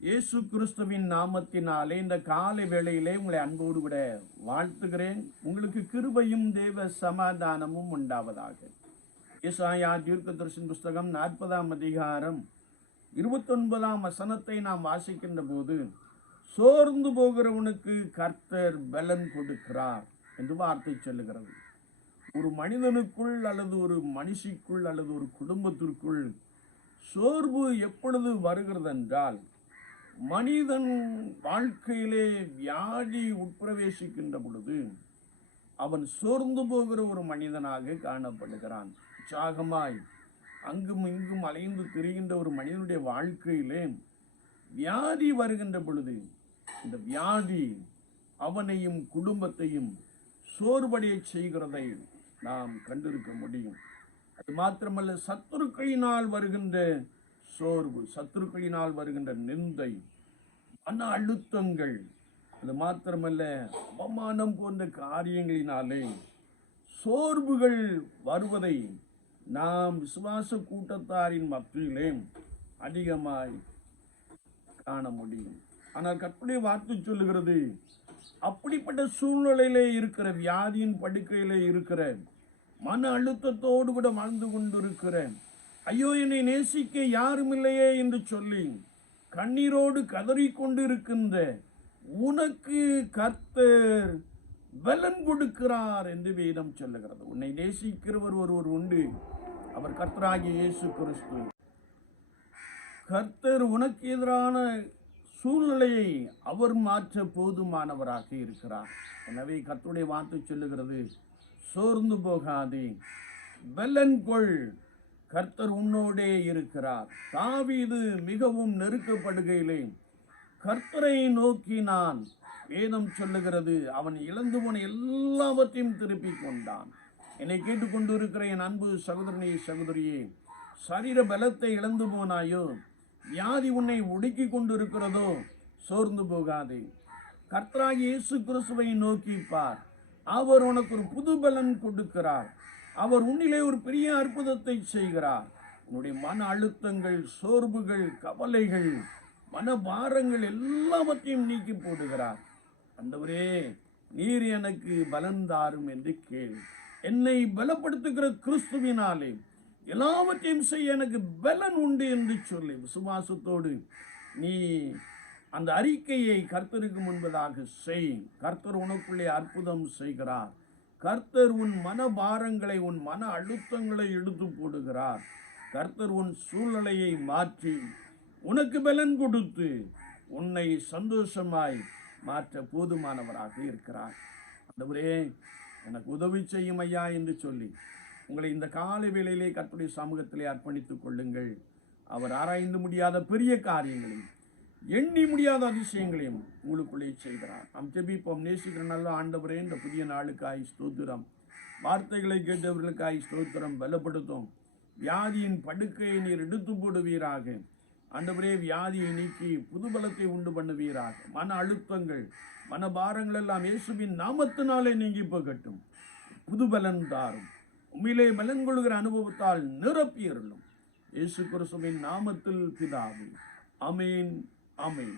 இயேசு கிறிஸ்துவின் நாமத்தினாலே இந்த காலை வேளையிலே உங்களை அன்போடு கூட வாழ்த்துகிறேன். உங்களுக்கு கிருபையும் தேவ சமாதானமும் உண்டாவதாக. ஏசாயா தீர்க்கதரிசன புஸ்தகம் 40ஆம் அதிகாரம் 29ஆம் வசனத்தை நாம் வாசிக்கின்ற போது, சோர்ந்து போகிறவனுக்கு கர்த்தர் பலன் கொடுக்கிறார் என்று வார்த்தை சொல்லுகிறது. ஒரு மனிதனுக்குள் அல்லது ஒரு மனுஷிக்குள் அல்லது ஒரு குடும்பத்திற்குள் சோர்வு எப்பொழுது வருகிறது என்றால், மனிதன் வாழ்க்கையிலே வியாதி உட்பிரவேசிக்கின்ற பொழுது அவன் சோர்ந்து போகிற ஒரு மனிதனாக காணப்படுகிறான். உற்சாகமாய் அங்கும் இங்கும் அலைந்து திரிகின்ற ஒரு மனிதனுடைய வாழ்க்கையிலே வியாதி வருகின்ற பொழுது இந்த வியாதி அவனையும் குடும்பத்தையும் சோர்வடைய செய்கிறதை நாம் கண்டிருக்க முடியும். அது மாத்திரமல்ல, சத்துருக்களினால் வருகின்ற சோர்வு, சத்துருக்களினால் வருகின்ற நிந்தை, மன அழுத்தங்கள், அது மாத்திரமல்ல அவமானம் போன்ற காரியங்களினாலே சோர்வுகள் வருவதை நாம் விசுவாச கூட்டத்தாரின் மத்தியிலே அதிகமாய் காண முடியும். ஆனால் கர்த்தருடைய வார்த்தை சொல்லுகிறது, அப்படிப்பட்ட சூழ்நிலையிலே இருக்கிற, வியாதியின் படுக்கையிலே இருக்கிற, மன அழுத்தத்தோடு கூட வாழ்ந்து கொண்டிருக்கிற, ஐயோ என்னை நேசிக்க யாரும் இல்லையே என்று சொல்லி கண்ணீரோடு கதறிக்கொண்டு இருக்கின்ற உனக்கு கர்த்தர் பலன் கொடுக்கிறார் என்று வேதம் சொல்லுகிறது. உன்னை நேசிக்கிறவர் ஒருவர் உண்டு, அவர் கர்த்தராகிய இயேசு கிறிஸ்து. கர்த்தர் உனக்கு எதிரான சூழ்நிலையை அவர் மாற்ற போதுமானவராக இருக்கிறார். எனவே கர்த்தருடைய வார்த்தை சொல்லுகிறது, சோர்ந்து போகாதே, பலன் கொள், கர்த்தர் உன்னோடே இருக்கிறார். தாவீது மிகவும் நெருக்கப்படுகையிலே கர்த்தரை நோக்கினான். வேதம் சொல்லுகிறது, அவன் இழந்து போன எல்லாவற்றையும் திருப்பி கொண்டான். என்னை கேட்டுக்கொண்டு இருக்கிற என் அன்பு சகோதரனே, சகோதரியே, சரீர பலத்தை இழந்து போனாயோ, வியாதி உன்னை ஒடுக்கி கொண்டு இருக்கிறதோ, சோர்ந்து போகாதே. கர்த்தராகிய இயேசு கிறிஸ்துவை நோக்கி பார். அவர் உனக்கு ஒரு புது பலன் கொடுக்கிறார். அவர் உன்னிலே ஒரு பெரிய அற்புதத்தை செய்கிறார். உன்னுடைய மன அழுத்தங்கள், சோர்வுகள், கவலைகள், மனபாரங்கள் எல்லாவற்றையும் நீக்கி போடுகிறார். ஆண்டவரே, நீர் எனக்கு பலன் தாரும் என்று கேள். என்னை பலப்படுத்துகிற கிறிஸ்துவினாலே எல்லாவற்றையும் செய்ய எனக்கு பலன் உண்டு என்று சொல்லி விசுவாசத்தோடு நீ அந்த அறிக்கையை கர்த்தருக்கு முன்பதாக செய். கர்த்தர் உனக்குள்ளே அற்புதம் செய்கிறார். கர்த்தர் உன் மனபாரங்களை, உன் மன அழுத்தங்களை எடுத்து போடுகிறார். கர்த்தர் உன் சூழ்நிலையை மாற்றி உனக்கு பலன் கொடுத்து உன்னை சந்தோஷமாய் மாற்ற போதுமானவராக இருக்கிறார். ஆண்டவரே, எனக்கு உதவி செய்யும் ஐயா என்று சொல்லி உங்களை இந்த காலை வேளையிலே கர்த்தருடைய சமூகத்திலே அர்ப்பணித்துக் கொள்ளுங்கள். அவர் ஆராய்ந்து முடியாத பெரிய காரியங்களையும் எண்ணி முடியாத அதிசயங்களையும் உங்களுக்குள்ளே செய்கிறார். நாம் ஜெபிப்போம். நேசிக்கிற நல்ல ஆண்டவரே, இந்த புதிய நாளுக்காய் ஸ்தோத்திரம். வார்த்தைகளை கேட்டவர்களுக்காய் ஸ்தோத்திரம். பலப்படுத்தும். வியாதியின் படுக்கையை நீர் எடுத்து போடுவீராக. ஆண்டவரே, வியாதியை நீக்கி புது பலத்தை உண்டு பண்ணுவீராக. மன அழுத்தங்கள், மனபாரங்கள் எல்லாம் இயேசுவின் நாமத்தினாலே நீங்கி போகட்டும். புது பலன் தாரும். உண்மையிலே பலன் கொள்கிற அனுபவத்தால் நிரப்பியருளும். இயேசு கிறிஸ்துவின் நாமத்தில் பிதாவே, ஆமென், ஆமென்.